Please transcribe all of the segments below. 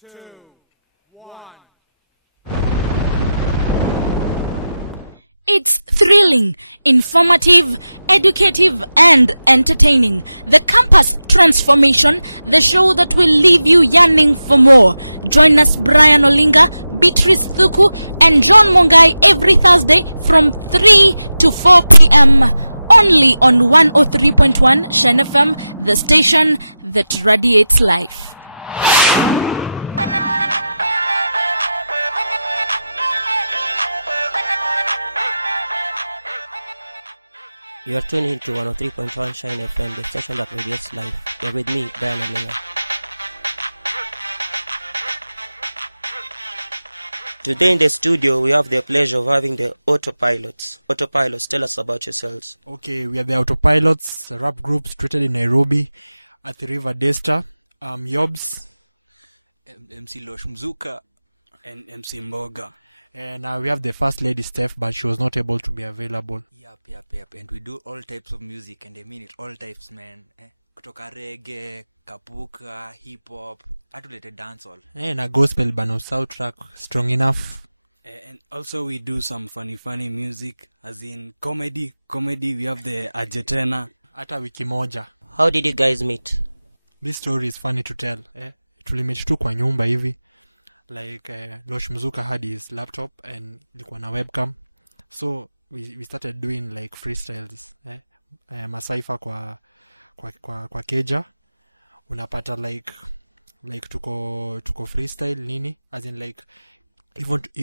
2, 1. It's thrilling, informative, educative, and entertaining. The Campus Transformation, the show that will leave you yearning for more. Join us, Brian Olinga, Beatrice Thuku, and John Mungai every Thursday from 3 to 4 p.m. Only on 103.1 Shen FM, the station that radiates life. You are tuned into 103.1 Shine FM, the station that radiates life. You're with me, Brian Olinga. Today in the studio, we have the pleasure of having the Autopilots. Autopilots, tell us about yourselves. Okay, we are the Autopilots, a rap group situated in Nairobi at the River Desta. Yobs, MC Mzuka, and MC Mboga. And we have the first lady Steph, but she was not able to be available. Yep. And we do all types of music, and I mean it, all types, man. Kutoka reggae, kapuka, hip hop, atulete dancehall. And a gospel bano soundtrack, strong enough. And also we do some funny music, as in comedy. We have the Ajetena. Hata wiki moja. How did you guys meet? This story is funny to tell. Tulimeet tu kwa nyumba hivi. Like Losh Mzuka had his laptop and ilikuwa na webcam. So we started doing like freestyles. Masaifa kwa keja. Unapata like tuko freestyle nini, as in like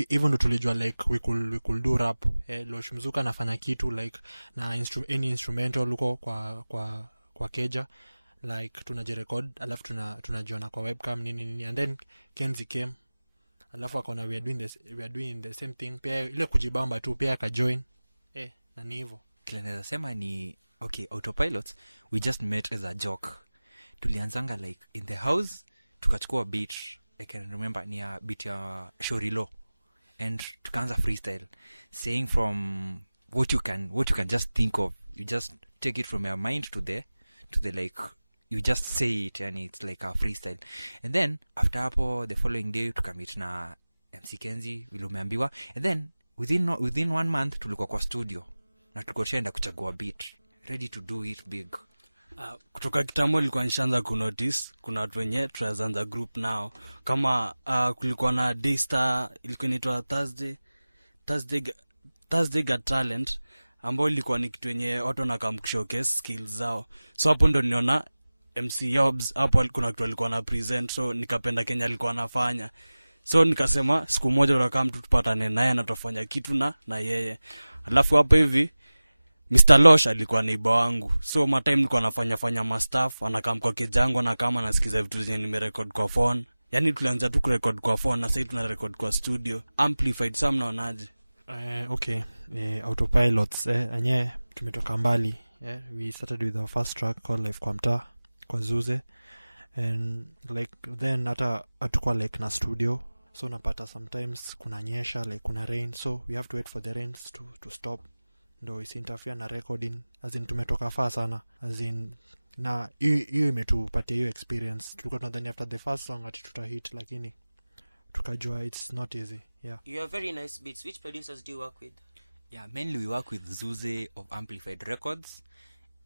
even though tulijua like we could do rap. Losh Mzuka anafanya kitu like na any instrumental uko kwa keja, like tunajirecord alafu tunajiona kwa webcam nini, and then Kenzi came, alafu akaona we are doing the same thing, pia ile kujibamba tu pia akajoin. Na ni hivyo kile naweza sema ni okay. Autopilots, we just met as a joke. Tulianzanga like in the house, tukachukua beat, I can remember ni a beat ya Shorilo, and tukaanza freestyle, saying from what you can just think of. You just take it from your mind to the like, you just say it, and it's like a freestyle. And then after hapo, the following day tukamit na MC Kenzi vile umeambiwa, and then within 1 month tulikuwa kwa studio na tukoshaenda kuchagua beat, ready to do it big. Kutoka kitambo nilikuwa nishaanza kunotice kuna watu wenye tunaanza group now, kama kulikuwa na Daystar, ilikuwa inaitwa Thursday Got Talent, ambao ilikuwa ni kitu yenye watu wanakam showcase skills zao. So hapo ndo niona MC Yobs hapo kuna kitu alikuwa na present, so nikapenda Kenya alikuwa anafanya. So nikasema siku moja tutakaa mtu tupatane naye na tutafanya kitu na yeye. Alafu hapo hivi Mr. Losh alikuwa neighbor wangu. So my time nilikuwa nafanya ma staff, anakam kwa kejangu na kama nasikiza vitu zenye nimerecord kwa phone. Yaani tulianza tu kurecord kwa phone na sasa tuna record kwa studio. Amplified sana unaonaje? Okay, Autopilots anye tumetoka mbali. We started with our first track called Life kwa Mtaa kwa Zuze, and like then hata atukwa like na studio, so napata sometimes kuna nyesha, like kuna rain, so we have to wait for the rain to stop, ndo isi interfere na recording. As in tumetoka far sana, as in na hiyo imetupatia hiyo experience. Tulikuwa tunadhani after the first song ati tutahit, lakini tukajua it's not easy. You have very nice beats. Which producers do you work with? Mainly we work with Zuze of Amplified Records.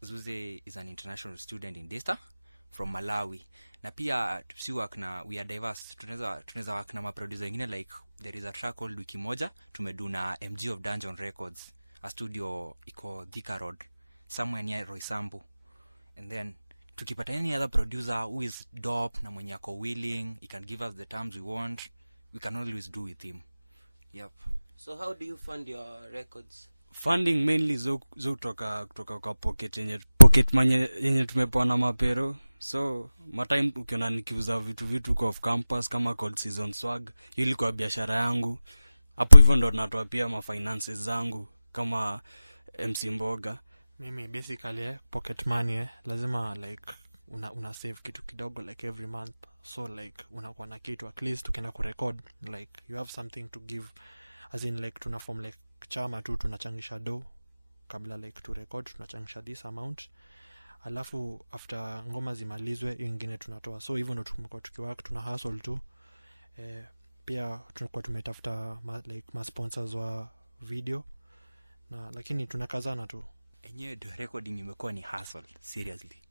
Zuze is an international student in Desta from Malawi. Na pia we are diverse. Tunaweza work na producer wengine, like there is a track called Wiki Moja tumedu na MG of Dungeon Records, a studio iko Thika Road somewhere near Roysambu. And then tukipata any other producer who is dope na mwenye ako willing, he can give us the terms we want, we can always do with him. Yep. So how do you fund your records? Funding mainly kutoka kwa pocket money yenye tumepewa na mapero. So time ukiona nikiuza vitu kwa campus kama Cold Season Swag, ili kwa biashara yangu. Hapo hivyo ndo tunatoa pia ma finances zangu kama MC Mboga. Mimi basically pocket money lazima like una save kitu kidogo like every month, so like unakuwa na kitu at least ukienda kurecord, like you have something to give, as in like tuna form like chama tu tunachangisha do kabla like to record, tunachangisha this amount, alafu after ngoma zimalizwe hiyo nyingine tunatoa. So hivyo ndo tumekuwa tukiwork, tuna hustle tu Pia tunakuwa tumetafuta like sponsors wa video, na lakini tunakazana tu. Enyewe recording imekuwa ni hustle, seriously.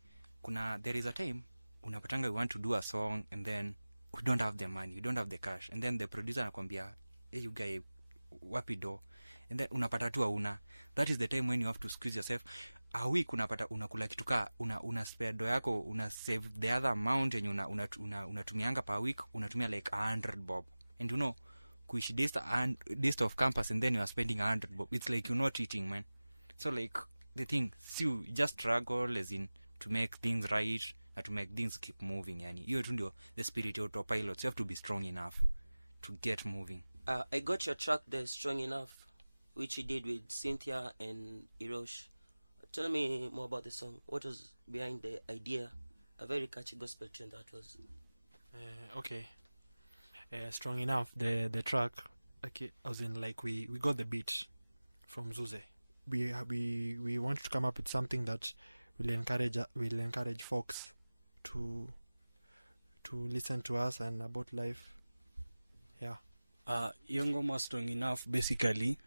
There is a time unapatanga we want to do a song and then we don't have the money, we don't have the cash, and then the producer anakuambia, hey you guys, wapi do, and then unapata tu hauna. That is the time when you have to squeeze yourself. A week unapata unakula kitu ka una spare do yako, una save the other amount and unatumianga per week, unatumia like 100 bob, and you know kuishi days of campus and then you are spending 100 bob, it's like you're not eating, man. So like the thing, you just struggle as in to make things right and to make things keep moving. Yani hiyo tu ndio the spirit of autopilots. You have to be strong enough to get moving. I got your track there, Strong Enough, which you did with Cynthia and Hirosh. Tell me more about the song. What was behind the idea? A very catchy gospel tune that was. Okay. Strong Enough, the track, okay, as in like we got the beat from Zuze. We want to come up with something that will encourage folks to listen to us and about life. Yeah. Hiyo ngoma Strong Enough, basically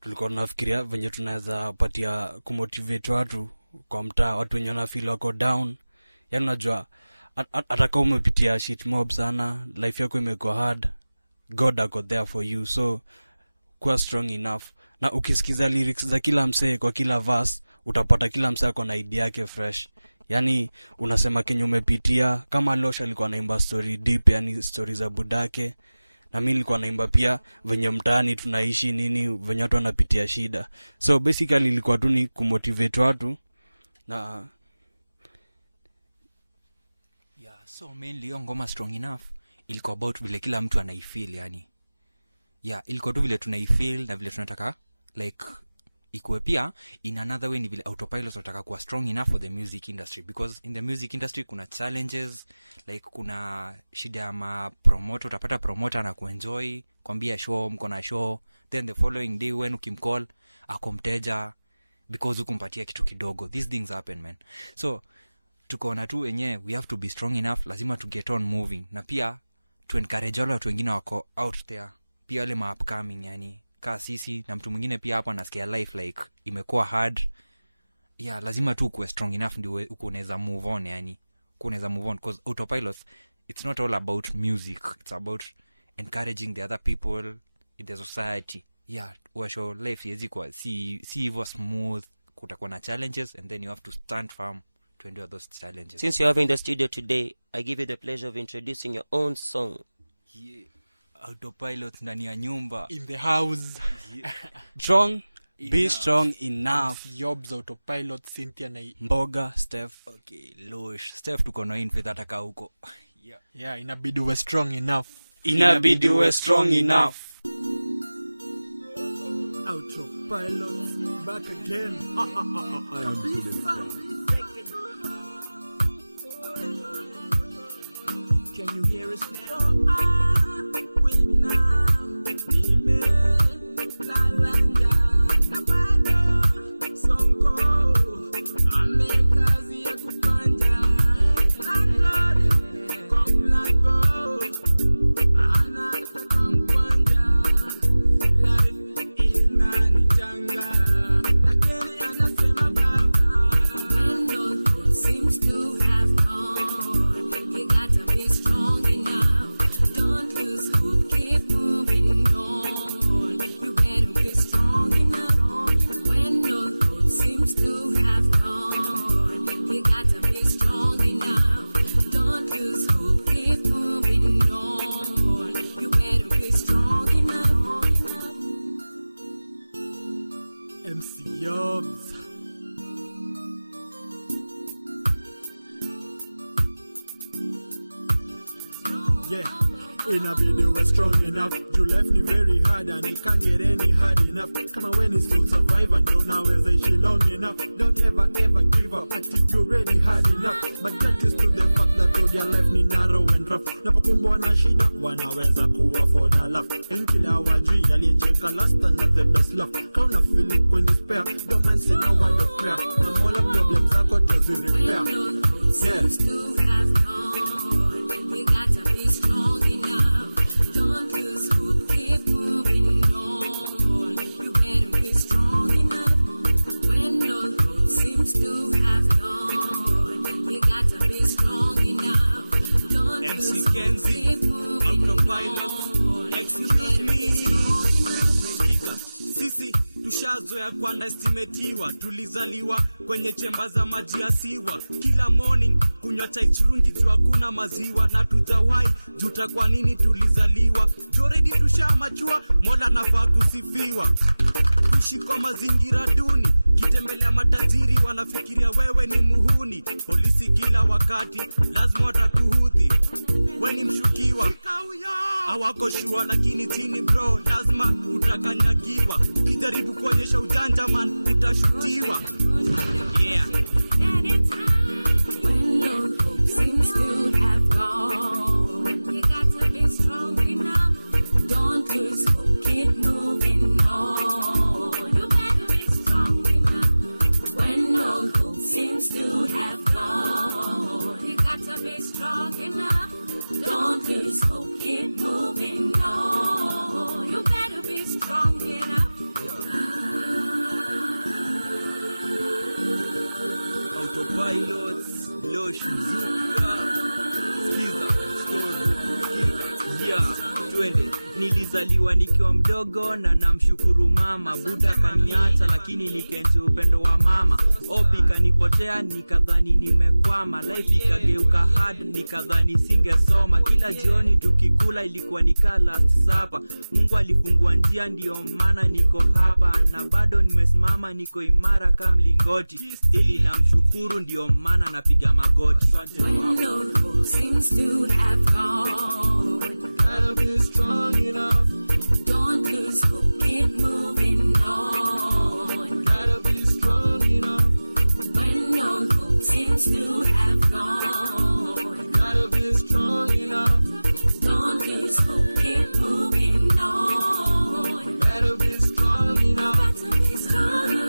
tulikuwa tunafikiria venye tunaweza patia kumotivate watu kwa mtaa, watu wenye wana feel wako down. Yaani unajua hata kama umepitia shit mob sana, life yako imekuwa hard, God ako there for you, so kuwa strong enough. Na ukisikiza lyrics za kila msee kwa kila verse, utapata kila msee ako na idea yake fresh. Yani unasema kenye umepitia. Kama Losh alikuwa anaimba story deep, yani story za budake, na mimi nilikuwa naimba pia venye mtaani tunaishi nini, venye watu wanapitia shida. So basically ilikuwa tu ni kumotivate watu. Na so mainly hiyo ngoma Strong Enough ilikuwa about vile kila mtu anaifeel, yani ilikuwa tu vile tunaifeel na vile tunataka like ikuwe. Pia in another way ni vile autopilots tunataka kuwa strong enough for the music industry, because in the music industry kuna challenges, like kuna shida ya promoter. Utapata promoter na kuenjoy kwambia show, mko na show, then the following day when ukimcall akomteja because ukumpatia kitu kidogo. These things happen, man. So tukaona tu wenyewe we have to be strong enough, lazima to get on moving, na pia to encourage wale watu wengine wako out there, pia wale upcoming, yani kaa sisi na mtu mwingine pia hapa anasikia life like imekuwa hard. Lazima tu kuwe strong enough ndio unaweza move on, yani unaweza move on, because autopilot it's not all about music, it's about encouraging the other people in the society. Washo life yezi kwa si hivyo smooth, kutakuwa na challenges and then you have to stand firm to endure those challenges. Since you're in the studio today, I give you the pleasure of introducing your own song. Autopilot ndani ya nyumba, in the house. Strong, be strong enough. Jobs autopilot, Cynthia na Mboga, Steph. Okay, Losh, Steph tuko na info ataka huko. Inabidi we strong enough. Inabidi we strong enough. Autopilot back again. Can you hear us now? Seems to have gone. You got to be strong enough. Don't lose hope. Keep moving on. You better be strong enough. When those roads seems to have gone, you got to be strong enough. Don't lose hope. Keep moving on. You better be strong enough. MC Yob. Inabidi we strong enough. Your life ni very hard and it can't get any hard enough. Kama when it's to survive and don't naweza ishi long enough. Don't ever give up until you're ready hard enough. But get used to the fact that all your life ni narrow and rough. Napokumbwa na shida wanaweza kuwa for the love. Anything hawajui aliyecheka last and not them the flop. Kauna feel when you fair, don't mind saying no word of prayer. From all the problems zako to be repair. Yes. You got to be strong enough. tumezoea kuandestimetiwa, tulizaliwa kwenye chemba za maji ya siwa. Kila morning kunywa chai surungi juu hakuna maziwa, na tujawai juta kwa nini tulizaliwa. Already tushamajua Mola nafaa kusifiwa. Kushikwa mazingira duni, kitembelea matajiri wanafikiria wewe ni muhuni. Polisi kila wakati lazima watakuhuthi, wewe ni mshukiwa. Hawako jua lakini sini bro, lazima utakanyagiwa. Ukijaribu kuonyesha ujanja man utatuliwa. Yeah. When those folks seems to have gone, you got to be strong enough. Don't lose hope, keep moving on. You gotta be strong enough. When those folks seems to have gone, you got to be strong enough. Don't lose hope, keep moving on. You gotta be strong enough. Autopilot, Los twende. Nilizaliwa nikiwa mdogo na namshukuru mama. Buda kaniacha lakini nipenzi upendo wa mama. Opi kanipotea nikadhani nimekwama. Life ikageuka hard nikadhani singesoma. Kila jioni tukikula ilikuwa nikala sapa. Mungu alifungua njia ndio maana niko hapa. Na bado nimesimama niko imara kama mlingoti. Dili namshukuru ndio maana napiga magoti. When those folks seems to have gone, Gotta be strong enough. don't lose hope, keep moving on. Gotta be strong enough. When those folks seems to have gone, Gotta be strong enough. don't lose hope, keep moving on. Gotta be strong enough.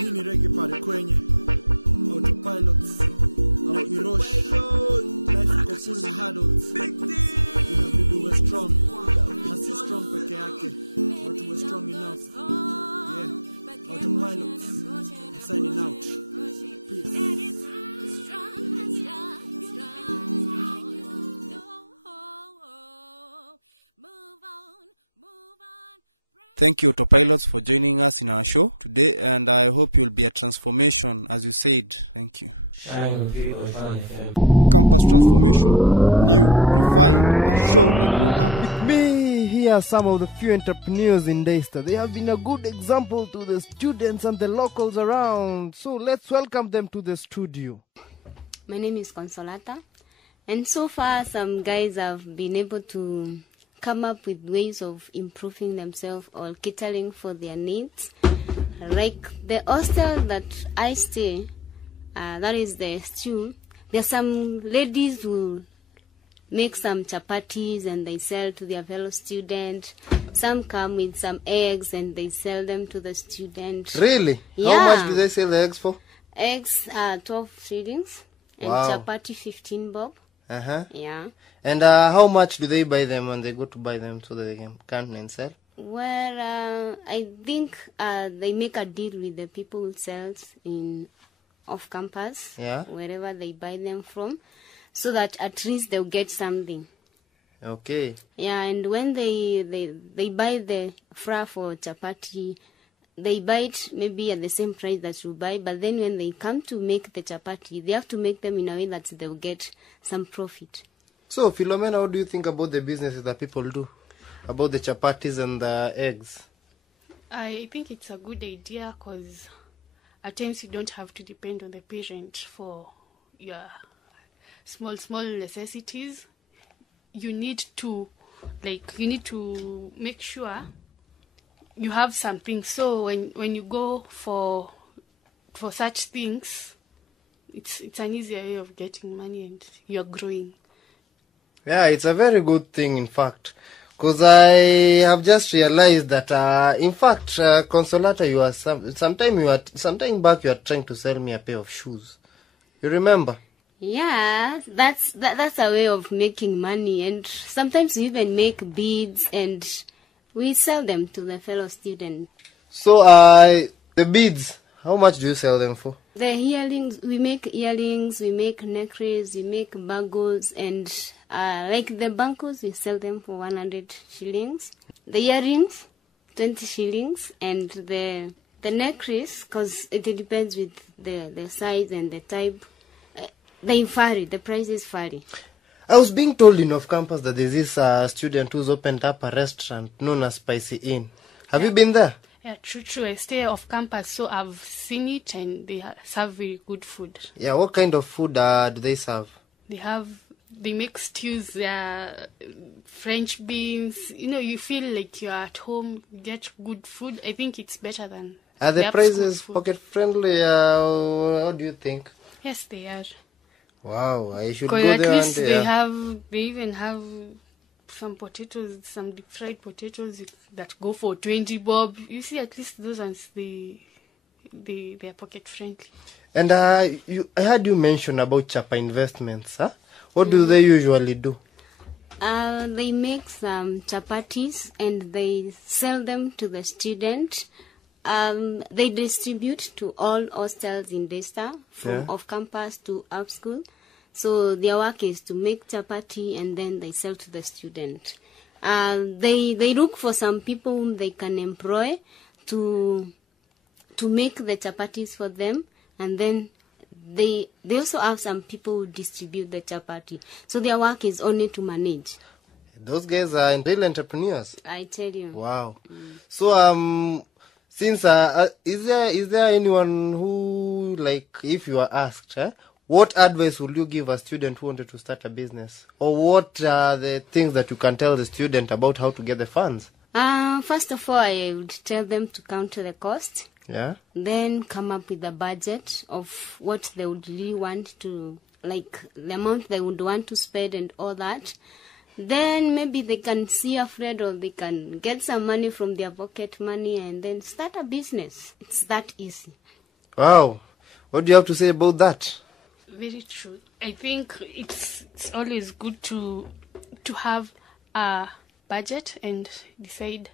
Hii ni reggae pale kwenye Autopilot au Irosh. Life iko full na hurdles, inabidi uwe strong, na si strong peke yake, but uwe strong enough. Yeah, Autopilot, signing out. Peace. Thank you, Autopilots, for joining us in our show today, and I hope you'll be a transformation, as you said. Thank you. Shine on 3.1 FM. Campus transformation, new, refined, show that you have. With me, here are some of the few entrepreneurs in Daystar. They have been a good example to the students and the locals around. So let's welcome them to the studio. My name is Consolata, and so far some guys have been able to come up with ways of improving themselves or catering for their needs. Like the hostel that I stay, that is the stew. There are some ladies who make some chapatis and they sell to their fellow student. Some come with some eggs and they sell them to the student. Really? Yeah. How much do they sell the eggs for? Eggs are 12 shillings and Wow. chapati 15 bob. Uh-huh. Yeah. And how much do they buy them when they go to buy them so that they can come and sell? Well, I think they make a deal with the people who sells in off campus, Yeah. wherever they buy them from, so that at least they'll get something. Okay. Yeah, and when they buy the fra for chapati, they buy it maybe at the same price that you buy, but then when they come to make the chapati, they have to make them in a way that they'll get some profit. So, Philomena, what do you think about the businesses that people do? About the chapatis and the eggs? I think it's a good idea because at times you don't have to depend on the parent for your small necessities. You need to make sure you have something. So when you go for such things, it's an easier way of getting money and you're growing. Yeah, it's a very good thing, in fact. Because I have just realized that, in fact, Consolata, sometime back you are trying to sell me a pair of shoes. You remember? Yeah, that's a way of making money, and sometimes we even make beads and we sell them to the fellow students. So, the beads, how much do you sell them for? The earrings, we make necklaces, we make bangles, and like the bangles, we sell them for 100 shillings. The earrings, 20 shillings, and the necklace, because it depends with the size and the type. They vary, the prices vary. I was being told in off campus that there's this student who's opened up a restaurant known as Spicy Inn. Have you been there? Yeah, true. I stay off campus, so I've seen it, and they serve very good food. Yeah, what kind of food do they serve? They make stews, French beans. You know, you feel like you're at home, you get good food. I think it's better than... Are the prices pocket friendly? What do you think? Yes, they are. Wow, I should go at there least and they even have some potatoes, some deep fried potatoes that go for 20 bob. You see, at least those ones, they are pocket friendly. And I heard you mention about Chapa Investments, huh? What do they usually do? They make some chapatis and they sell them to the student. They distribute to all hostels in Daystar, from off campus to up school. So their work is to make chapati and then they sell to the student. They look for some people whom they can employ to make the chapatis for them, and then they also have some people who distribute the chapati. So their work is only to manage. Those guys are real entrepreneurs. I tell you. Wow. So since is there anyone who, like, if you are asked, what advice would you give a student who wanted to start a business? Or what are the things that you can tell the student about how to get the funds? First of all, I would tell them to count the cost. Yeah. Then come up with a budget of what they would really want to, like the amount they would want to spend and all that. Then maybe they can see a friend or they can get some money from their pocket money and then start a business. It's that easy. Wow. What do you have to say about that? Very true. I think it's always good to have a budget and decide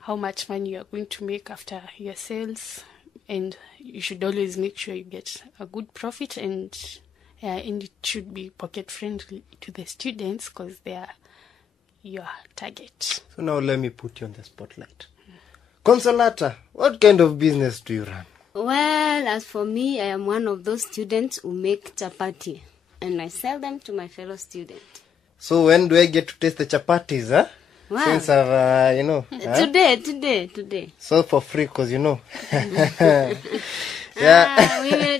how much money you are going to make after your sales, and you should always make sure you get a good profit, and it should be pocket friendly to the students because they are your target. So now let me put you on the spotlight. Consolata, what kind of business do you run? Well, as for me, I am one of those students who make chapati, and I sell them to my fellow students. So when do I get to taste the chapatis, huh? Wow. Since I've, Today. So for free, because we will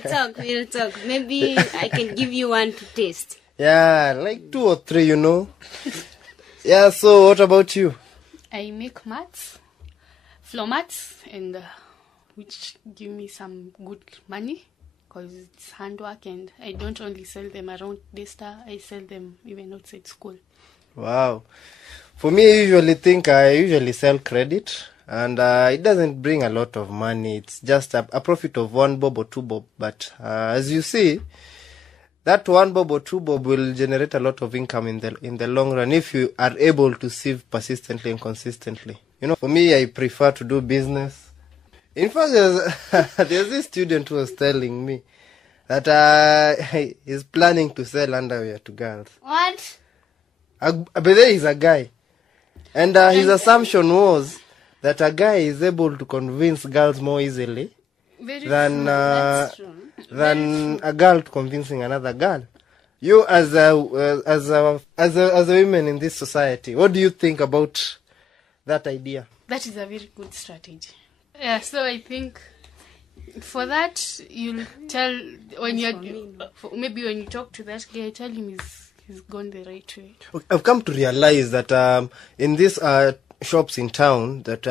talk. Maybe I can give you one to taste. Yeah, like 2 or 3, Yeah, so what about you? I make mats, floor mats, and which give me some good money because it's handwork, and I don't only sell them around Daystar, I sell them even outside school. Wow. For me, I usually sell credit, and it doesn't bring a lot of money. It's just a profit of 1 bob or 2 bob. But as you see, that 1 bob or 2 bob will generate a lot of income in the long run if you are able to sieve persistently and consistently. For me, I prefer to do business. In fact, there's this student who was telling me that he's planning to sell underwear to girls. What? But there is a guy. And his assumption was that a guy is able to convince girls more easily than a girl to convincing another girl. You as a woman in this society, what do you think about that idea? That is a very good strategy. Yeah, so I think for that you'll tell when you talk to that guy, tell him he's gone the right way. I've come to realize that in these shops in town that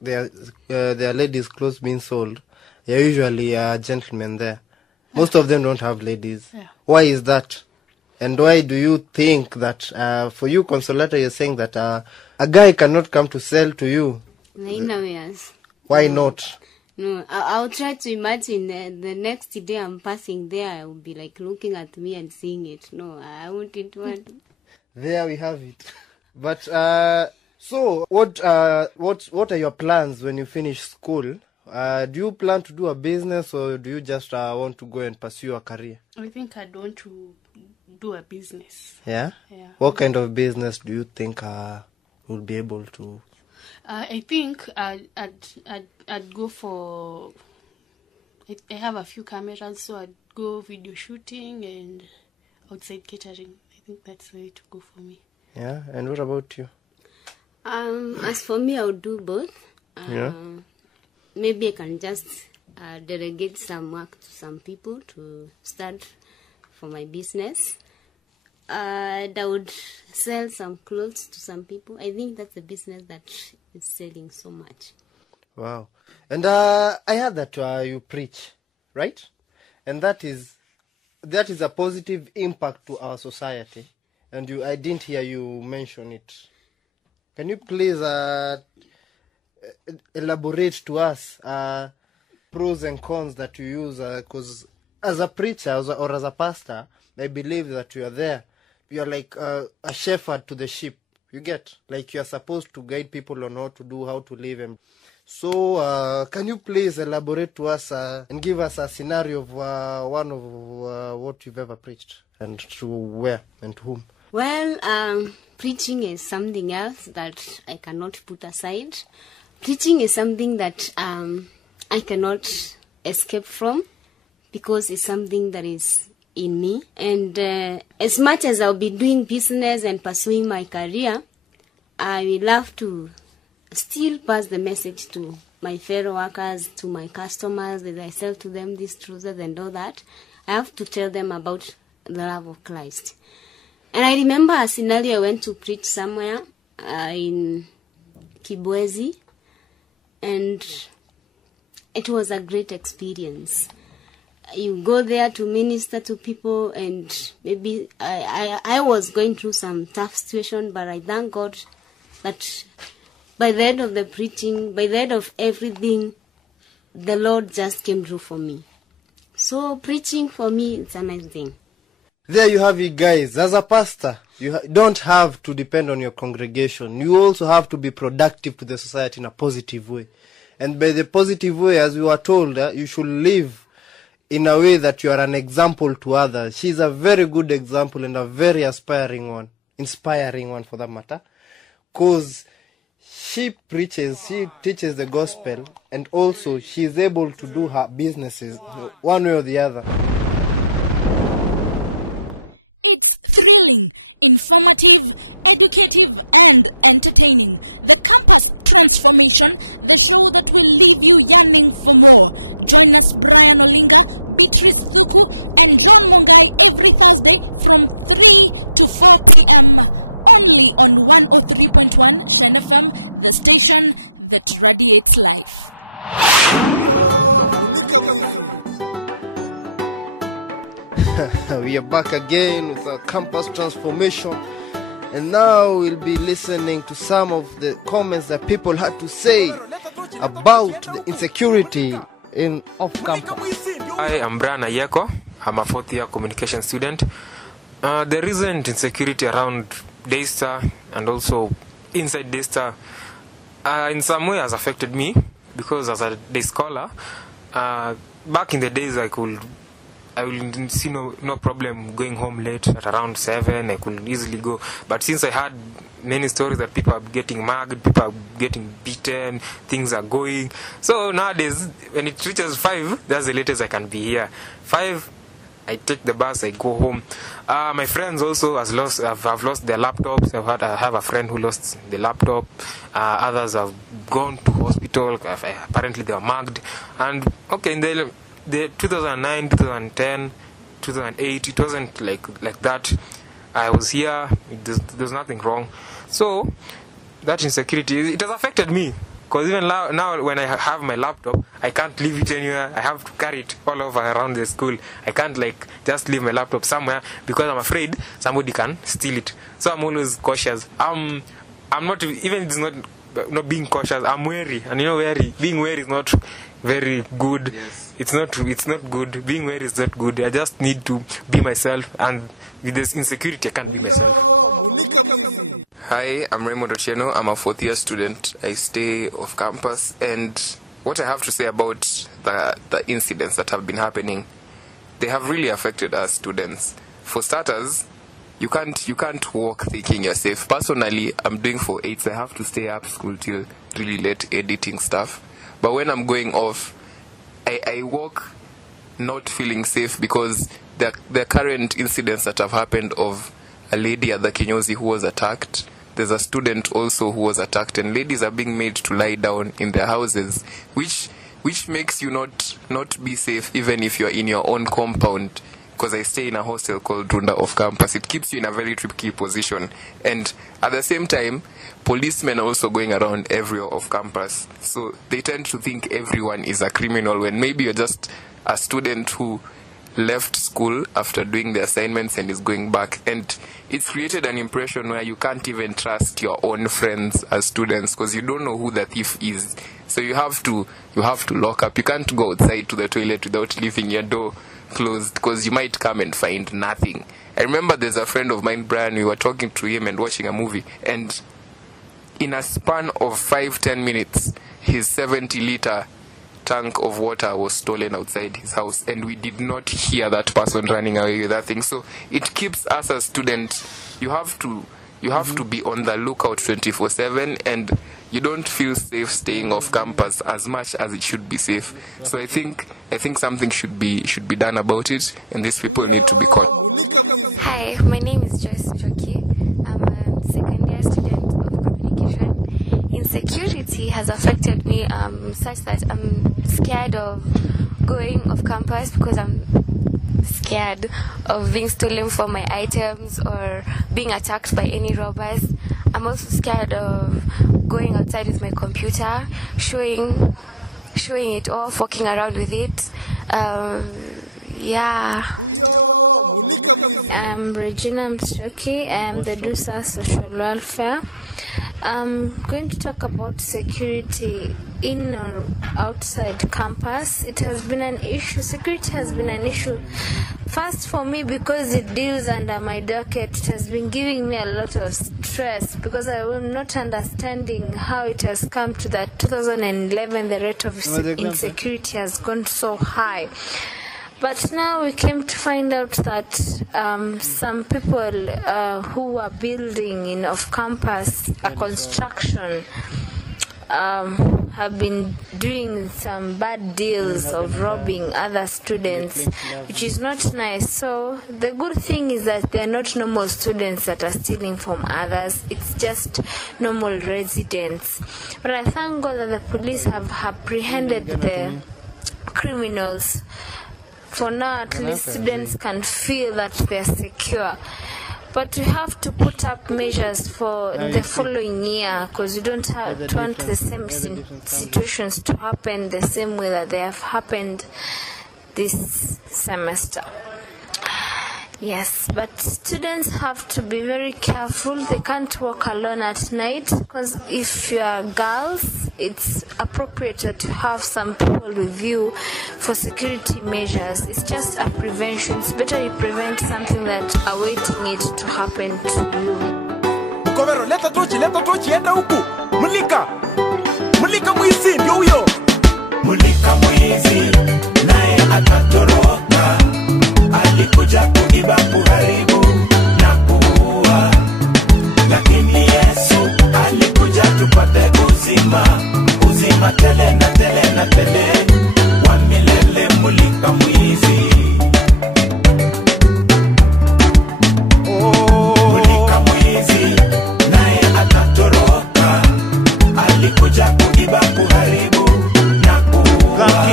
there are ladies' clothes being sold, there are usually gentlemen there. Most of them don't have ladies. Yeah. Why is that? And why do you think that for you, Consolata, you're saying that a guy cannot come to sell to you? Innowares. Why not? No, I'll try to imagine the next day I'm passing there, I will be like looking at me and seeing it. No, I wouldn't want. There we have it. But so what are your plans when you finish school? Do you plan to do a business, or do you just want to go and pursue a career? I think I'd want to do a business. Yeah? Yeah. What kind of business do you think will be able to? I think I'd go for. I have a few cameras, so I'd go video shooting and outside catering. I think that's the way to go for me. Yeah, and what about you? As for me, I would do both. Yeah. Maybe I can just delegate some work to some people to start for my business. I would sell some clothes to some people. I think that's a business that is selling so much. Wow. And I heard that you preach, right? And that is a positive impact to our society. And I didn't hear you mention it. Can you please elaborate to us pros and cons that you use? Because as a preacher or as a pastor, I believe that you are there. You are like a shepherd to the sheep. You get? Like you are supposed to guide people on how to do, how to live. And so can you please elaborate to us and give us a scenario of one of what you've ever preached, and to where and to whom? Well, preaching is something else that I cannot put aside. Preaching is something that I cannot escape from, because it's something that is in me. And as much as I'll be doing business and pursuing my career, I will love to still pass the message to my fellow workers, to my customers, as I sell to them these trousers and all that. I have to tell them about the love of Christ. And I remember a scenario I went to preach somewhere in Kibwezi, and it was a great experience. You go there to minister to people, and maybe I was going through some tough situation, but I thank God that by the end of the preaching, by the end of everything, the Lord just came through for me. So preaching for me, it's a nice thing. There you have it, guys. As a pastor, you don't have to depend on your congregation. You also have to be productive to the society in a positive way. And by the positive way, as we were told, you should live in a way that you are an example to others. She's a very good example and a very inspiring one for that matter. Because she preaches, she teaches the gospel, and also she is able to do her businesses one way or the other. It's thrilling, informative, educative, and entertaining. The Campus Transformation, the show that will leave you yearning for more. Join us, Brian Olinga, Beatrice Thuku, and John Mungai every Thursday from 3 to 4 p.m. only on 103.1 Shen FM, the station that radiates life. We are back again with our Campus Transformation, and now we'll be listening to some of the comments that people had to say about the insecurity in off-campus. Hi, I'm Brian Ayeko. I'm a fourth-year communication student. The recent insecurity around Daystar and also inside Daystar in some way has affected me, because as a day scholar, back in the days I will see no problem going home late at around 7. I could easily go. But since I had many stories that people are getting mugged, people are getting beaten, things are going. So nowadays, when it reaches 5, that's the latest I can be here. 5, I take the bus, I go home. My friends also have lost their laptops. I have a friend who lost the laptop. Others have gone to hospital. Apparently they were mugged. And okay, in the 2009, 2010, 2008, it wasn't like that. I was here, there's nothing wrong. So that insecurity, it has affected me, because even now when I have my laptop, I can't leave it anywhere. I have to carry it all over around the school. I can't just leave my laptop somewhere, because I'm afraid somebody can steal it. So I'm always cautious. I'm not, even it's not not being cautious. I'm wary, and being wary is not very good. Yes. It's not good. Being wary is not good. I just need to be myself, and with this insecurity I can't be myself. Hi, I'm Raymond Otieno. I'm a 4th year student. I stay off campus, and what I have to say about the incidents that have been happening, they have really affected us students. For starters, you can't walk thinking you're safe. Personally, I'm doing 4/8s. I have to stay up school till really late editing stuff. But when I'm going off, I walk not feeling safe because the current incidents that have happened of a lady at the Kinyozi who was attacked. There's a student also who was attacked, and ladies are being made to lie down in their houses, which makes you not be safe even if you're in your own compound. Because I stay in a hostel called Runda off campus. It keeps you in a very tricky position. And at the same time, policemen are also going around everywhere off campus. So they tend to think everyone is a criminal when maybe you're just a student who left school after doing the assignments and is going back. And it's created an impression where you can't even trust your own friends as students because you don't know who the thief is. So you have to lock up. You can't go outside to the toilet without leaving your door closed because you might come and find nothing. I remember there's a friend of mine, Brian, we were talking to him and watching a movie, and in a span of 5-10 minutes his 70-liter tank of water was stolen outside his house, and we did not hear that person running away with that thing. So it keeps us as students, you have to be on the lookout 24/7, and you don't feel safe staying off campus as much as it should be safe. So I think something should be done about it, and these people need to be caught. Hi, my name is Joyce Joki. I'm a second-year student of communication. Insecurity has affected me such that I'm scared of going off campus because I'm scared of being stolen for my items or being attacked by any robbers. I'm also scared of going outside with my computer, showing it off, walking around with it. Yeah. I'm Regina Mshoki. I'm the DUSA Social Welfare. I'm going to talk about security in or outside campus. It has been an issue. Security has been an issue. First for me because it deals under my docket. It has been giving me a lot of stress because I am not understanding how it has come to that 2011 the rate of insecurity has gone so high. But now we came to find out that some people who are building in off-campus construction have been doing some bad deals of robbing other students, which is not nice. So the good thing is that they are not normal students that are stealing from others. It's just normal residents. But I thank God that the police have apprehended the criminals. For now, at least students can feel that they are secure. But we have to put up measures for the following year because we don't want the same situations to happen the same way that they have happened this semester. Yes, but students have to be very careful. They can't walk alone at night because if you are girls, it's appropriate to have some people with you for security measures. It's just a prevention. It's better you prevent something than awaiting it to happen to you. Mkovero, leta tochi, enda huku. Mulika mwizi, ndio huyo. Mulika mwizi, naye akatoroka. Alikuja kuiba, kuharibu na kuua, lakini Yesu alikuja tupate uzima tele na tele na tele wa milele. Mulika mwizi, mulika mwizi, naye akatoroka. Alikuja kuiba, kuharibu na kuua,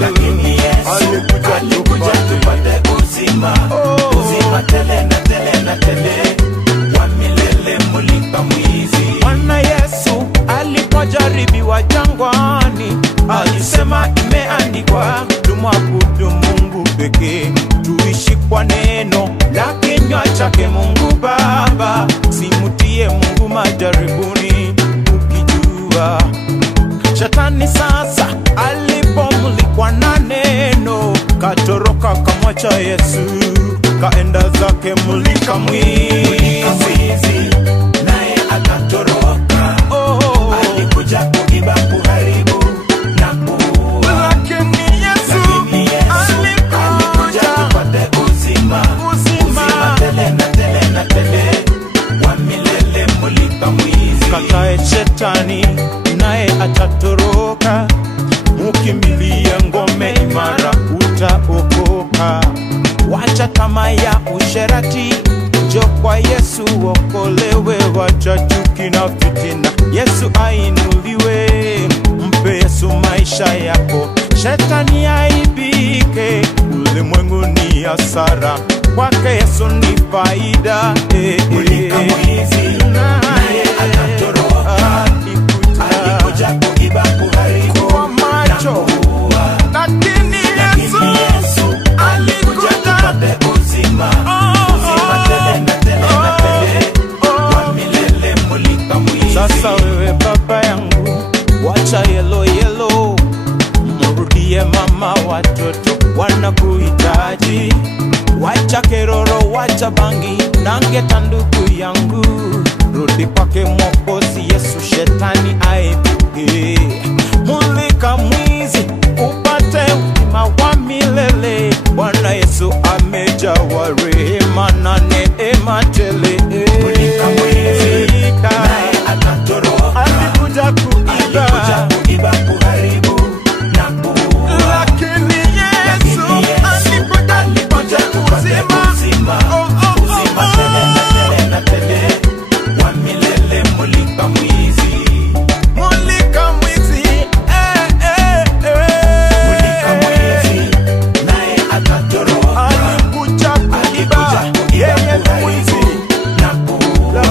lakini Yesu alikuja tupate uzima tele na tele na tele wa milele. Mulika mwizi. Bwana Yesu alipojaribiwa jangwani, alisema imeandikwa, tumwabudu Mungu pekee, tuishi kwa neno la kinywa chake Mungu Baba, simutie Mungu majaribuni. mulika mwizi. Katae shetani naye atatoroka, mukimbilie ngome imara utaokoka. Wacha tamaa ya usherati, njoo kwa Yesu okolewe. Wacha chuki na fitina, Yesu ainuliwe. Mpe Yesu maisha yako, shetani aibike. Ulimwengu ni hasara, kwake Yesu ni faida. Mulika mwizi naye atatoroka, alikuja kuiba, kuharibu na kuua, lakini Yesu alikuja tupate uzima, uzima tele na tele na tele wa milele. Mulika mwizi. Sasa wewe baba yangu, wacha yelo yelo, mrudie mama, watoto wanakuhitaji. Wacha keroro, wacha bangi, nangeta ndugu yangu, rudi kwake Mwokozi Yesu, shetani aepuke. Mulika mwizi upate uzima wa milele, Bwana Yesu amejawa rehema na neema tele. Mulika mwizi naye atatoroka, alikuja kuiba, kuharibu na kuua, lakini Yesu alikuja tupate uzima, uzima tele na tele na tele wa milele. Mulika mwizi. Mulika mwizi, mulika mwizi naye atatoroka, alikuja kuiba, kuharibu na kuua,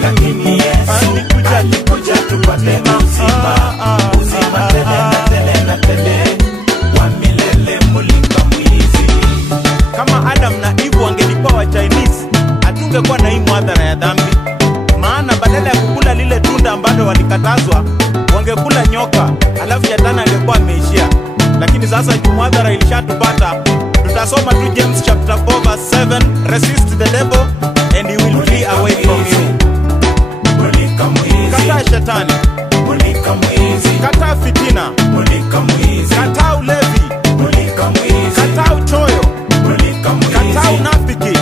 lakini Yesu alikuja tupate uzima, uzima tele na tele na tele wa milele. Mulika mwizi. Kama Adam na Eve wangelikuwa wa Chinese, hatungekuwa na hii mwadhara ya dhambi. Maana badala ya kukula lile tunda ambalo walikatazwa, wangekula nyoka, alafu shetani angekuwa ameishia. Lakini sasa mwadhara ilishatupata. Tutasoma tu James chapter 4 verse 7, resist the devil and he will flee away from you. Mulika mwizi. Kataa shetani. Mulika mwizi. Kataa fitina. Mulika mwizi. Kataa ulevi. Mulika mwizi. Kataa uchoyo. Mulika mwizi. Kataa unafiki.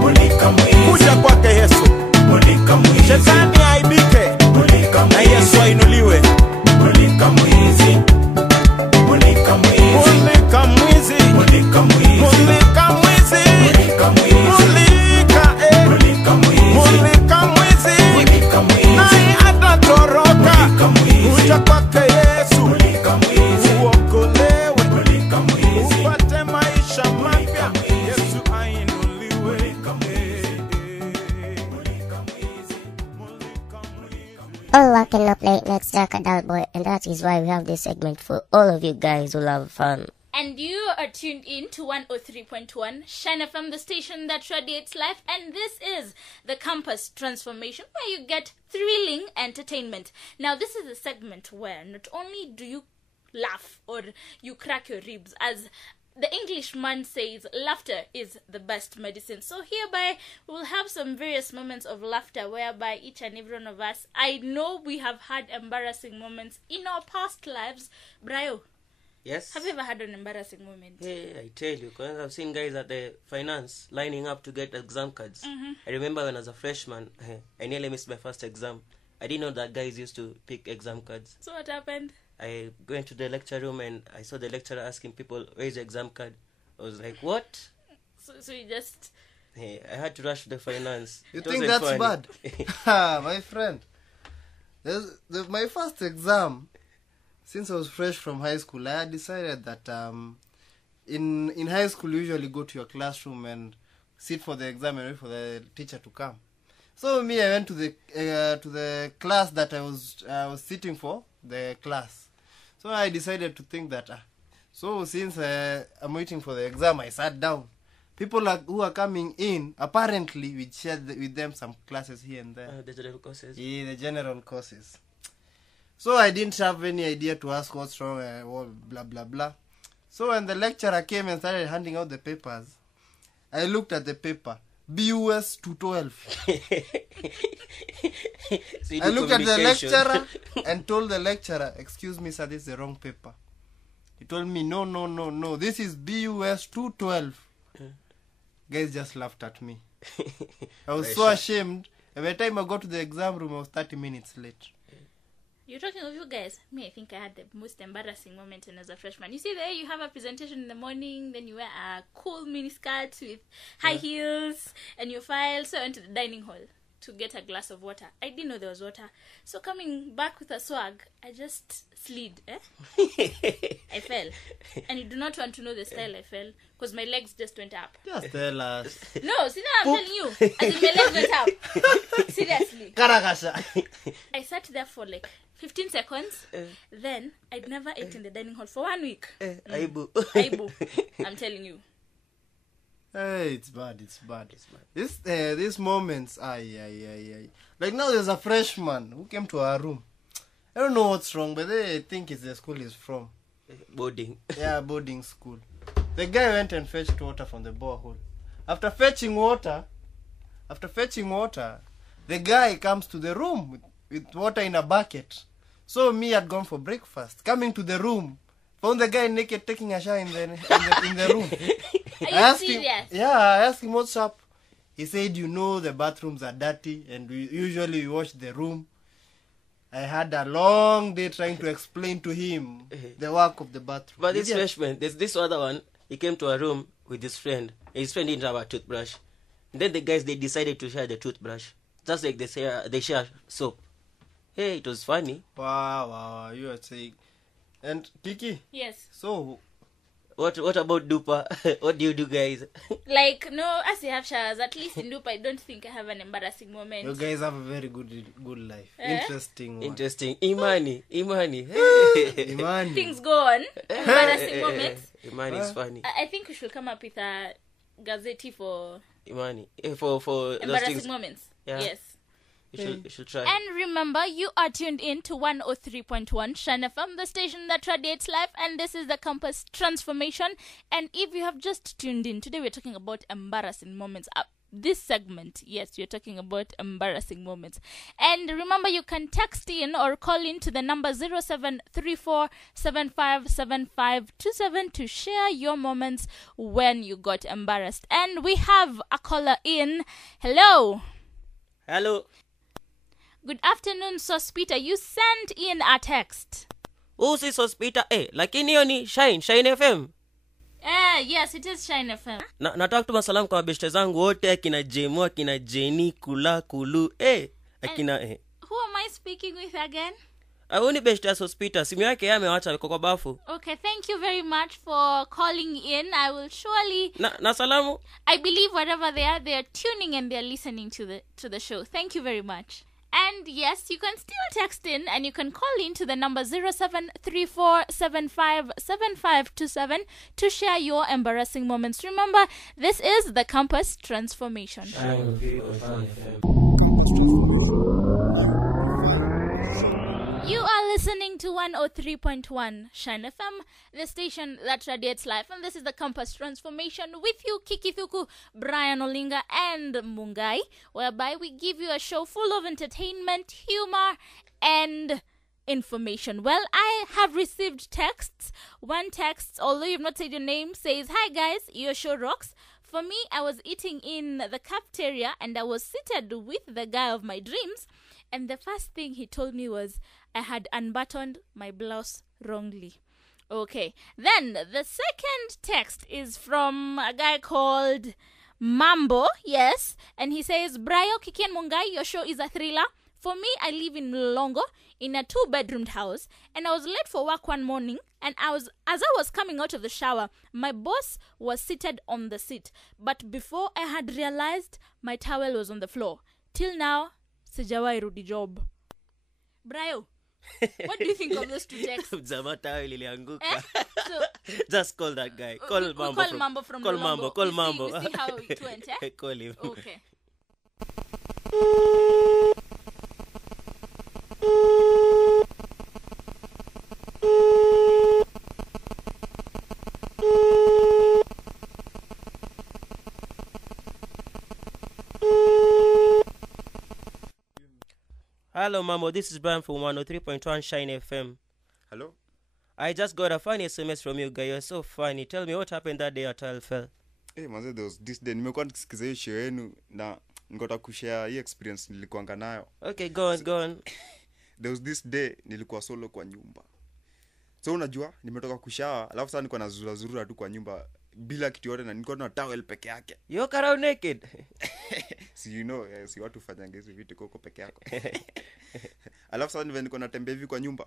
Mulika mwizi. Kuja kwake Yesu. Mulika mwizi. Shetani aibike. Mulika mwizi. Na Yesu ainuliwe. Mulika mwizi. Mulika mwizi. Mulika mwizi. Mulika mwizi. Mulika mwizi. Mulika mwizi. Mulika mwizi. Mulika mwizi. Mulika mwizi. Naye atatoroka. Mulika mwizi. Kuja kwake Yesu. Mulika mwizi. Uokolewe. Mulika mwizi. Upate maisha mapya. Yesu ainuliwe. Mulika mwizi. Unlock and play Let's Talk Adult Boy, and that is why we have this segment for all of you guys who love fun. And you are tuned in to 103.1 Shine FM, the station that radiates life, and this is the Campus Transformation, where you get thrilling entertainment. Now, this is a segment where not only do you laugh or you crack your ribs, as the Englishman says, laughter is the best medicine. So hereby, we'll have some various moments of laughter whereby each and every one of us, I know we have had embarrassing moments in our past lives. Brayo, yes? Have you ever had an embarrassing moment? Hey, I tell you, because I've seen guys at the finance lining up to get exam cards. Mm-hmm. I remember when I was a freshman, I nearly missed my first exam. I didn't know that guys used to pick exam cards. So what happened? I went to the lecture room and I saw the lecturer asking people, where's your exam card? I was like, what? So you just... Hey, I had to rush to the finance. You It think wasn't that's funny. bad? My friend. My first exam, since I was fresh from high school, I had decided that in high school you usually go to your classroom and sit for the exam and wait for the teacher to come. So me, I went to the class that I was sitting for, the class. So I decided to think that, so since I'm waiting for the exam, I sat down. People who are coming in, apparently we shared with them some classes here and there. The general courses? Yeah, the general courses. So I didn't have any idea to ask what's wrong, blah, blah, blah. So when the lecturer came and started handing out the papers, I looked at the paper. BUS 212. So I looked at the lecturer and told the lecturer, excuse me sir, this is the wrong paper. He told me, no, this is BUS 212. Guys just laughed at me. I was so ashamed. And by the time I got to the exam room, I was 30 minutes late. You're talking of you guys. Me, I think I had the most embarrassing moment when as a freshman. You see there, you have a presentation in the morning, then you wear a cool mini skirt with high heels and your file. So I went to the dining hall to get a glass of water. I didn't know there was water. So coming back with a swag, I just slid. I fell. And you do not want to know the style I fell, because my legs just went up. Just tell us. No, see now I'm telling you. As in my legs went up. Seriously. Karakasha. I sat there for like 15 seconds. Then I'd never ate in the dining hall for 1 week. Aibu. I'm telling you. Hey, it's bad. These moments, like now there's a freshman who came to our room. I don't know what's wrong, but they think it's the school he's from. Boarding. Yeah, boarding school. The guy went and fetched water from the borehole. After fetching water, the guy comes to the room with water in a bucket. So me had gone for breakfast. Coming to the room, found the guy naked taking a shower in the room. Are you serious? I asked him what's up. He said, the bathrooms are dirty and we usually wash the room. I had a long day trying to explain to him the work of the bathroom. But this freshman, there's this other one. He came to a room with his friend. His friend didn't have a toothbrush. And then the guys, they decided to share the toothbrush. Just like they share soap. Hey, it was funny. Wow, you are saying. And Kiki? Yes. So, what about Dupa? What do you do, guys? Like, no, as you have showers, at least in Dupa, I don't think I have an embarrassing moment. You guys have a very good life. Interesting one. Interesting. Imani. Imani. Things go on. Embarrassing moments. Imani is funny. I think we should come up with a gazette for Imani. For embarrassing moments. Yeah. Yes. You should try. And remember, you are tuned in to 103.1 Shine FM, the station that radiates life, and this is the campus transformation. And if you have just tuned in, today we're talking about embarrassing moments. This segment, yes, we're talking about embarrassing moments. And remember, you can text in or call in to the number 0734757527 to share your moments when you got embarrassed. And we have a caller in. Hello. Good afternoon, Sospita. You sent in a text. Who is Sospita? Lakini hiyo ni Shine FM. Yes, it is Shine FM. Nataka kutuma salamu kwa mabeshte zangu wote, akina Jemo, akina Jenny, Kulu. Akina Who am I speaking with again? Huyu ni beshte ya Sospita. Simu yake yeye amewacha kwa bafu. Okay, thank you very much for calling in. I will surely Na salamu. I believe wherever they are tuning and they're listening to the show. Thank you very much. And yes, you can still text in and you can call in to the number 0734757527 to share your embarrassing moments. Remember, this is the Campus Transformation. Shine 3.1 FM. Campus Transformation. New, refined, show. You are listening to 103.1 Shine FM, the station that radiates life, and this is the Campus Transformation with you, Kiki Thuku, Brian Olinga, and Mungai, whereby we give you a show full of entertainment, humor, and information. Well, I have received texts. One text, although you've not said your name, says, "Hi guys, your show rocks. For me, I was eating in the cafeteria and I was seated with the guy of my dreams, and the first thing he told me was I had unbuttoned my blouse wrongly." Okay. Then the second text is from a guy called Mambo. Yes. And he says, "Brayo, Kiki and Mungai, your show is a thriller. For me, I live in Mlolongo in a 2-bedroomed house, and I was late for work one morning, and as I was coming out of the shower, my boss was seated on the seat. But before I had realized, my towel was on the floor. Till now, sijawai rudi job." Brayo, what do you think of those two texts? Zamata ilianguka. So, just call that guy. Call Mambo from Call Mambo. We see how it went, Call him. Okay. Hello, Mambo. This is Brian from 103.1 Shine FM. Hello? I just got a funny SMS from you, guy. You're so funny. Tell me what happened that day your tile fell. Hey, manze, there was this day. Nimekuwa nikisikiza hiyo show yenu na ngota kushare hii experience nilikuanga nayo. Okay, go on. There was this day nilikuwa solo kwa nyumba. So unajua nimetoka kushawa, alafu sasa niko nazurura tu kwa nyumba bila kitu yote na niko na towel peke yake. You are naked. Si you know, si watu fanya hizo vitu koko peke yako. Alafu sasa niko natembea hivi kwa nyumba.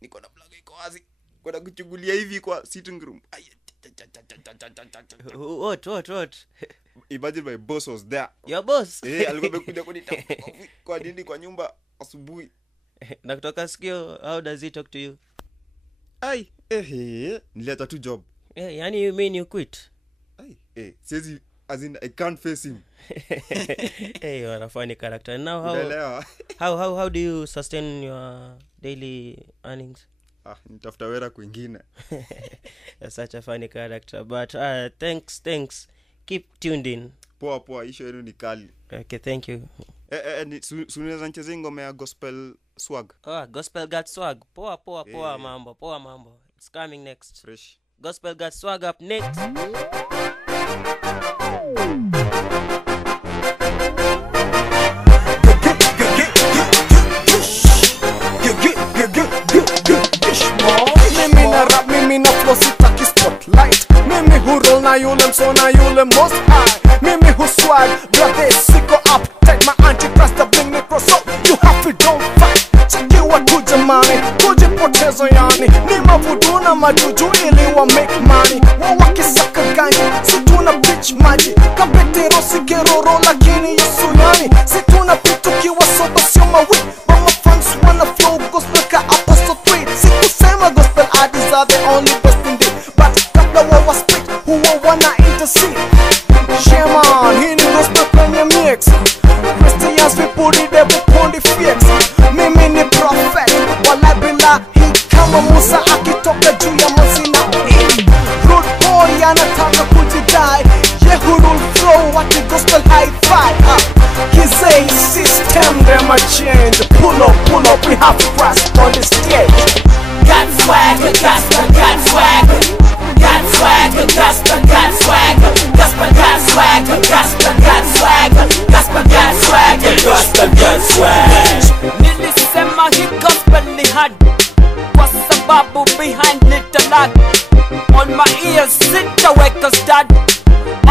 Niko na mlango iko wazi. Kwenda kuchungulia hivi kwa sitting room. What? Imagine my boss was there. Your boss? Alikuwa amekuja kunitafuta kwa nini kwa nyumba asubuhi. Na kutoka sikio, how does he talk to you? Nileta tu job. Yani you mean you quit? Says as in I can't face him. Hey, you are a funny character. Now how do you sustain your daily earnings? Nitafuta wera kwingine. You're such a funny character, but thanks. Keep tuned in. Poa, isho yenu ni kali. Okay, thank you. Sunaweza nicheze ngoma ya gospel swag. Gospel got swag. Poa mambo. It's coming next. Fresh. Gospel got swag up next. Mimi na rap, mimi na flow, sitaki spotlight. Mimi hurol na yule mso na yule most high. Mimi huswag, brother siko up. Take my anti-trust to bring me cross up. You have to don't fight. Chekiwa tu jamani, kujipotezo yani. Ni mavudu na majuju ili wa make money. Wawakisaka ganji, situna bitch maji. Kabetero sikeroro lakini yesu yani. Situna pitu kiwa soto sio mawi. But my fans wanna flow gospel ka apostle 3. Sikusema gospel artists are the only best in it. But kabla wawa split, huwa wana intercede. Shaman, hii ni gospel kwenye mix. Christians we put it every pontifex. Mimi ni prophet, wala bila hii kama Musa akitoka juu ya mazina. Rude boy anataka kujidai. Yehurul flow what the gospel high five. He say system them a change. Pull up, we have to grasp on the stage. Got swag, gospel, got swag. Got swag, gospel, got swag. Gospel, got swag, gospel, got swag. Gospel, got swag, gospel, got swag. Nilisema hii gospel ni hard kwa sababu behind it a lot. On my ears sitaweka stud.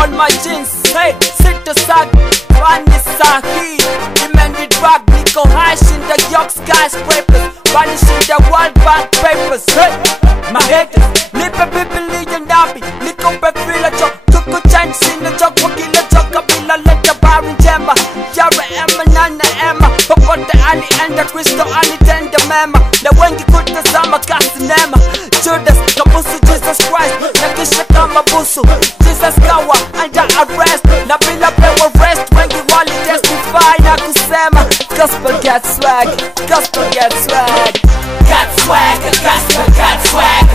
On my jeans hey sitasag. Rani sahi imeni drag. Niko hash in the York skyscrapers. Vanishing the World Bank papers. Hey, my haters nipe Biblia ndambi. Niko befila chok. Tuko chance in the chok. Wakila chok kabila leta bari njema. Yare ema nana ema. Popote alienda Kristo alitenda mema. Na wengi kutazama kasi nema. Judas kabusu Jesus Christ. Na kisha kama busu Jesus kawa under arrest. Na bila pewa rest. Wengi wali testify na kusema gospel got swag. Gospel got swag. Got swag, gospel, got swag.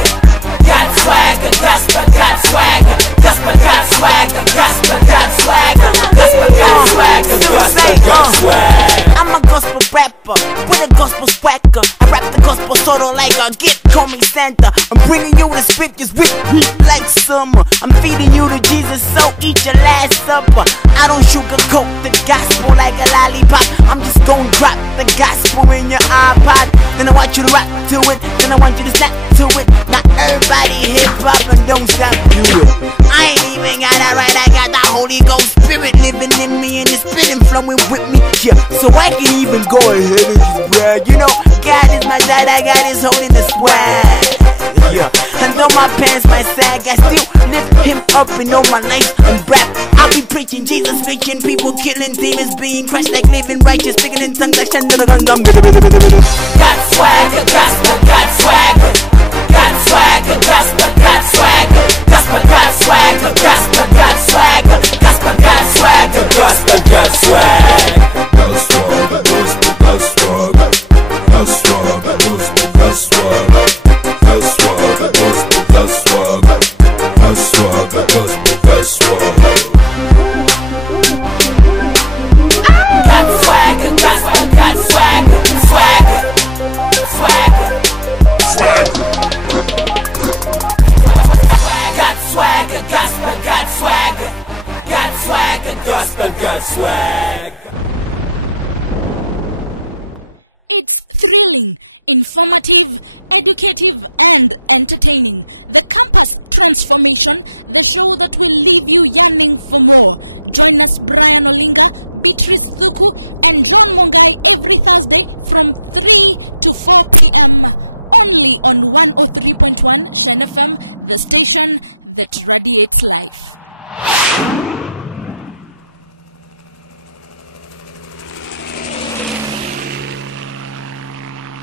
Got swag, gospel, got swag. Gospel, got swag, gospel, got swag. Gospel, got swag, gospel, got swag. I'm a gospel rapper with a gospel swagger. I rap the gospel sort of like a get call me Santa. I'm bringing you the scriptures with me like summer. I'm feeding you to Jesus, so eat your last supper. I don't sugarcoat the gospel like a lollipop. I'm just gonna drop the gospel in your iPod. Then I want you to rap to it. Then I want you to snap to it. Not everybody hip hop and don't stop to it. I ain't even got that right. I got the Holy Ghost Spirit living in me and it's spitting flowing with me. Yeah, so I can even go ahead and just brag. You know, God is my dad. I got His holiness swag. Yeah, and though my pants might sag, I still lift Him up in all my life and rap. I'll be preaching Jesus, preaching people, killing demons, being crushed like living righteous, speaking in tongues like Got swag, gospel, got swag. Got swag, gospel, got swag. Gospel, got swag, gospel, got swag. Gospel, got swag, gospel, got swag. Got swag, gospel, got swag. Got swag, gospel, got swag. Got swag, gospel, got swag. Got swag, gospel, got swag. Got swag, gospel, got swag. Swag, swag, swag. It's thrilling, informative, educative, and entertaining. The Campus Transformation, the show that will leave you yearning for more. Join us, Brian Olinga, Beatrice Thuku, and John Mungai every Thursday from 3 to 4 p.m. only on 103.1 Shine FM, the station that radiates life.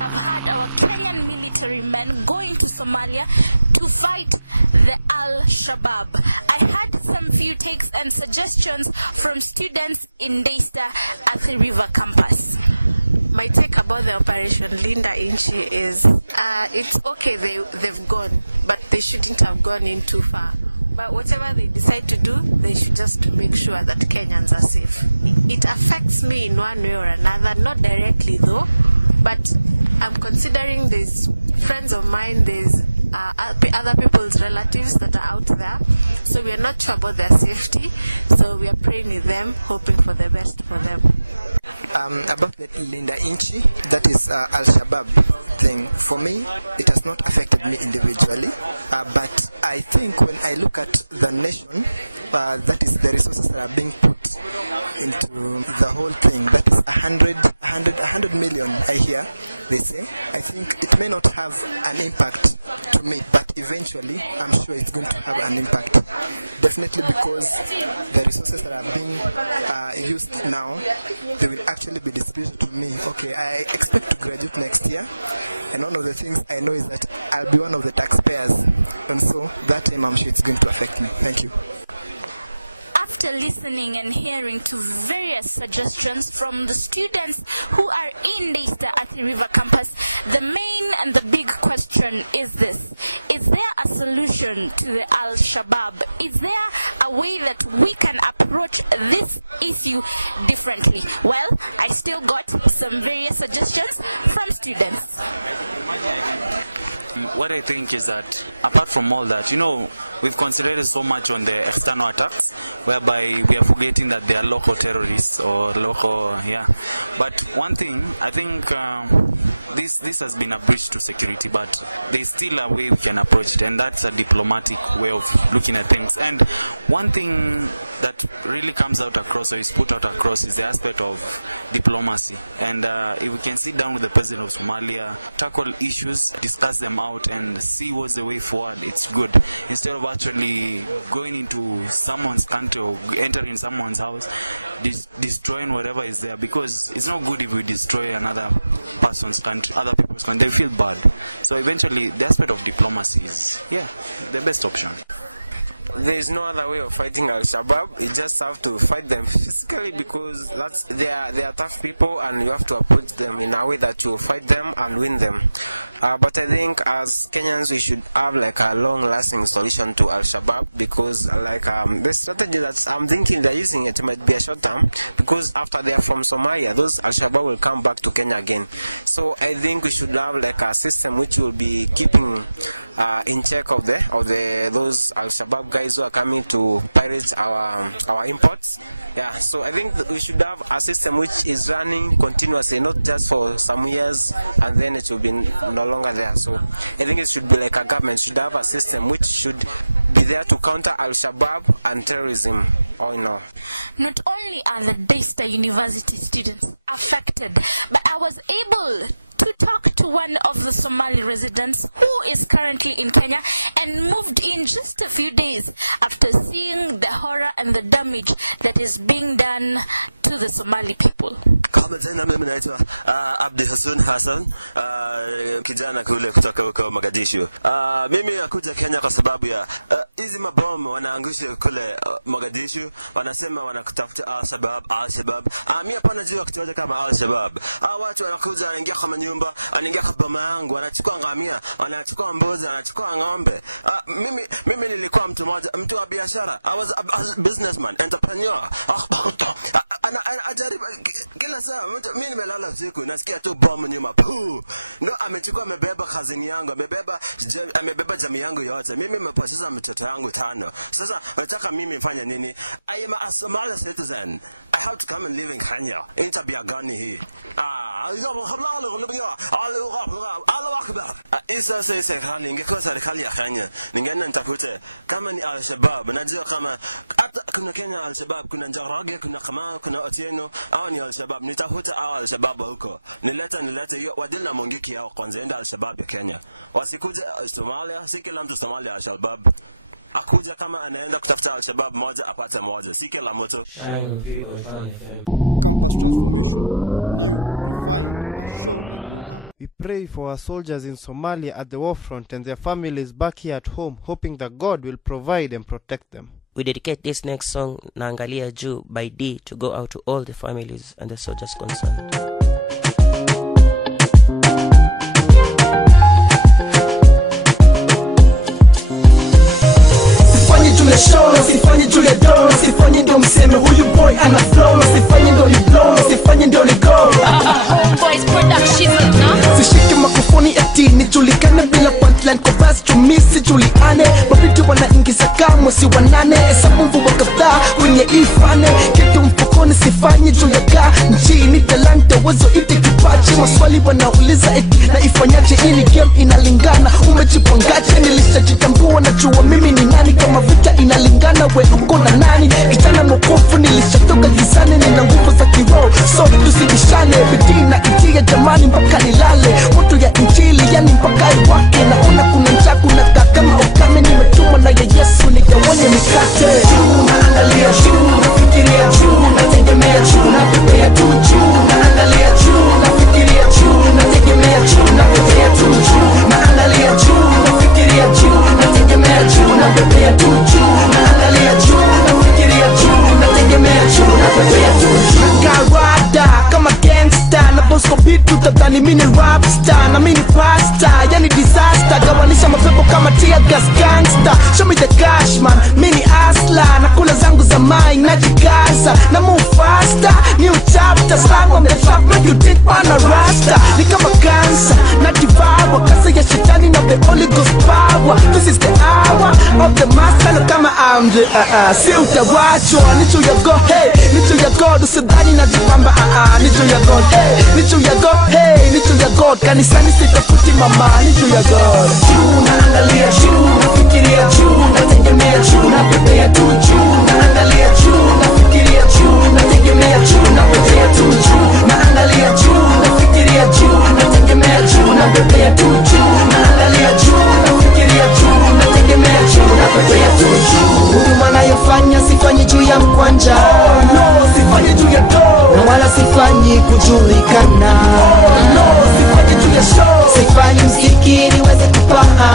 I've had our Kenyan military men going to Somalia to fight the Al-Shabaab. I had some few takes and suggestions from students in Daystar at the River campus. My take about the Operation Linda Inchi is it's okay they've gone, but they shouldn't have gone in too far. But whatever they decide to do, they should just make sure that Kenyans are safe. It affects me in one way or another, not directly though, but I'm considering there's friends of mine, there's other people's relatives that are out there, so we are not sure about their safety, so we are praying with them, hoping for the best for them. About the Linda Inchi, that is Al-Shabaab thing, for me it has not affected me individually, but I think when I look at the nation, that is the resources that are being put into the whole thing, that is 100 million I hear they say. I think it may not have an impact to me, but eventually I'm sure it's going to have an impact, definitely, because the resources that are being used now, they will actually be distributed to me. Okay, I expect to graduate next year, and one of the things I know is that I'll be one of the taxpayers, and so that time I'm sure it's going to affect me. Thank you. After listening and hearing to various suggestions from the students who are in Daystar at the River campus, the main and the big question is this: is there a solution to the Al-Shabaab? Is there a way that we can approach this issue differently? Well, I still got some various suggestions from students. What I think is that, apart from all that, we've concentrated so much on the external attacks, whereby we are forgetting that they are local terrorists or local, But one thing, I think this has been a breach to security, but there's still a way we can approach it, and that's a diplomatic way of looking at things. And one thing that really comes out across, or is put out across, is the aspect of diplomacy. And if we can sit down with the president of Somalia, tackle issues, discuss them out, and see what's the way forward, it's good. Instead of actually going into someone's country or entering someone's house, destroying whatever is there, because it's not good if we destroy another person's country, other people's country. They feel bad. So eventually, the aspect of diplomacy is, the best option. There is no other way of fighting Al-Shabaab. You just have to fight them physically, because they are tough people, and you have to approach them in a way that you fight them and win them. But I think as Kenyans we should have a long-lasting solution to Al-Shabaab, because the strategy that I'm thinking they're using, it might be a short term, because after they are from Somalia, those Al-Shabaab will come back to Kenya again. So I think we should have a system which will be keeping in check of those Al-Shabaab guys who are coming to pirate our imports. So I think we should have a system which is running continuously, not just for some years and then it will be no longer there. So I think it should be like a government should have a system which should be there to counter Al-Shabaab and terrorism. Not only are the Daystar University students affected, but I was able to talk to one of the Somali residents who is currently in Kenya and moved in just a few days after seeing the horror and the damage that is being done to the Somali people. Mimi naitwa Abdi Hassan, kijana kule kutoka huko Mogadishu. Mimi nakuja Kenya kwa sababu ya hizi mabomu wanaangusha kule Mogadishu, wanasema wanakutafuta Al-Shabaab. Mimi hapana jua kitu kama Al-Shabaab. Watu wanakuja wanaingia kama nyumba, wanaingia kwa boma yangu, wanachukua ngamia, wanachukua mbuzi, wanachukua ng'ombe. Mimi nilikuwa mtu wa biashara. I was a businessman, entrepreneur. Ajaribu kila saa mimi nimelala usiku nasikia tu bomu nyuma. Ndo amebeba kazini yangu, amebeba jamii yangu yote. Mimi nimepoteza mtoto yangu 5. Sasa nataka mimi nifanye nini? I am a Somali citizen. I have to come and live in Kenya. Itabiagani hii. Isa serikali ingekuwa serikali ya Kenya, ningeenda nitafute kama ni Al-Shabaab, najua kama hata kuna Kenya Al-Shabaab, kuna Njoroge, kuna Kamau, kuna Otieno, au ni Al-Shabaab, nitafuta au Al-Shabaab huko. Nilete hiyo wadila mongiki yao kwanza, enda Al-Shabaab ya Kenya. Wasikuje Somalia, si kila mtu Somalia Al-Shabaab. Akuja kama anaenda kutafuta Al-Shabaab moja apate moja, si kila mtu. Campus transformation, new, refined, show. We pray for our soldiers in Somalia at the war front and their families back here at home, hoping that God will provide and protect them. We dedicate this next song, Naangalia Juu by D, to go out to all the families and the soldiers concerned. Show, sifanye Julia Dolo, sifanye ndo mseme huyu boy ana flow, sifanye ndo ni blow, sifanye ndo ni go. Homeboys production, no? Sishiki makufoni eti nijulikane bila punchline kwa basi tumisi juliane. Wapitu wanaingiza kama si wanane, hesabu mvuwa kadhaa kwenye ifane. Kitu mfukoni sifanye Julia ka nchini talanta wazo ite kipaji. Maswali wanauliza eti na ifanyaje ini game inalingana. Umejipangaje nilishajitambua na jua mimi ni nani kama vita inalingana we uko na nani. Kitana mokofu nilishatoka gizani nina nguvu za kiroho. So tusibishane bidii na itia jamani mpaka nilale. Watu ya injili yani mpaka iwaki. Naona kuna njaa kuna kama ukame nimetuma na ya Yesu nigawanye mikate. Juu naangalia juu nafikiria juu nategemea juu napepea tu juu naangalia juu nafikiria juu nategemea juu napepea tu juu naangalia juu nafikiria juu nategemea juu napepea tu juu naangalia juu nafikiria juu nategemea juu napepea tu juu. Karada kama gangsta na bosko beat utadhani mimi ni rapstar na mimi ni pasta yani disaster. Gawanisha mapepo kama tear gas gangster. Show me the cash man, mimi ni asla na kula zangu za mine najikaza na move faster. New chapter song on the top make you think pana rasta. Ni kama cancer na devour kasa ya shetani na the Holy Ghost power. This is the hour of the master na kama amri si utawachwa. Ni juu ya God, hey, ni juu ya God usidhani najipamba ni juu ya God, hey, ni juu ya God, hey, ni juu ya God kanisani sitafuti mama. Ni juu ya God. Juu naangalia juu nafikiria juu nategemea juu napepea tu juu naangalia juu nafikiria juu nategemea juu napepea tu juu naangalia juu nafikiria juu nategemea juu napepea tu juu naangalia juu nafikiria juu nategemea juu napepea tu juu. Huduma nayofanya sifanyi juu ya mkwanja. Oh no, sifanyi juu ya dough na wala sifanyi kujulikana. Oh no, sifanyi juu ya show, sifanyi mziki niweze kupaha.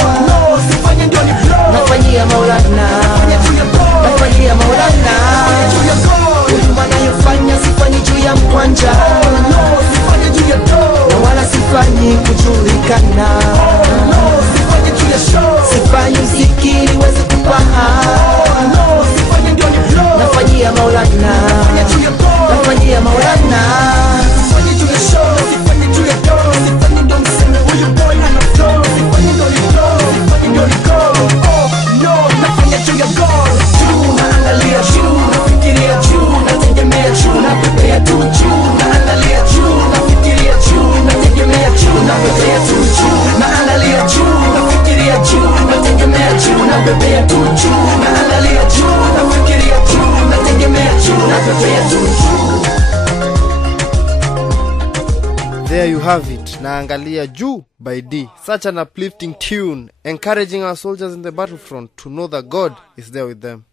Oh no, sifanyi ndio ni blow, nafanyia Maulana, nafanya juu ya God, nafanyia Maulana, nafanya juu ya God. Huduma nayofanya sifanyi juu ya mkwanja. Oh no, sifanyi juu ya dough na wala sifanyi kujulikana. Oh no, sifanyi juu ya show, sifanyi mziki niweze kupaha. Oh no, sifanyi ndio ni blow, nafanyia Maulana, nafanya juu ya God, nafanyia Maulana. Sifanyi juu ya show, sifanyi juu ya dough, sifanyi ndio mseme huyu boy ana flow, sifanyi ndio ni blow, sifanyi ndio ni go. Oh no, nafanya juu ya God. Juu naangalia juu nafikiria juu nategemea juu napepea tu juu naangalia juu nafikiria juu nategemea juu napepea tu juu naangalia juu nafikiria juu nategemea juu napepea tu juu naangalia juu nafikiria juu nategemea juu napepea tu juu. There you have it, Naangalia Juu by D. Such an uplifting tune, encouraging our soldiers in the battlefront to know that God is there with them.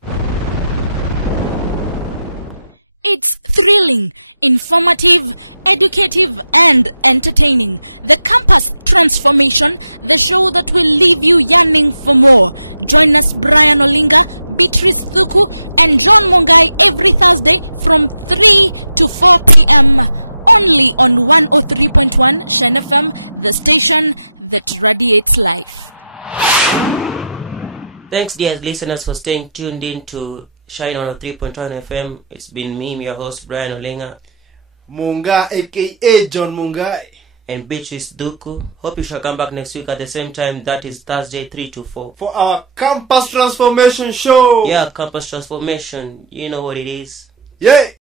It's thrilling, informative, educative, and entertaining. The Campus Transformation, the show that will leave you yearning for more. Join us, Brian Olinga, Beatrice Thuku, and John Mungai every Thursday from 3 to 4 p.m. only on 103.1 Shine FM, the station that radiates life. Thanks, dear listeners, for staying tuned in to Shine on 3.1 FM. It's been me, your host, Brian Olinga. Mungai, aka John Mungai. And Beatrice Thuku. Hope you shall come back next week at the same time. That is Thursday, 3 to 4. For our Campus Transformation show. Yeah, Campus Transformation. You know what it is. Yeah.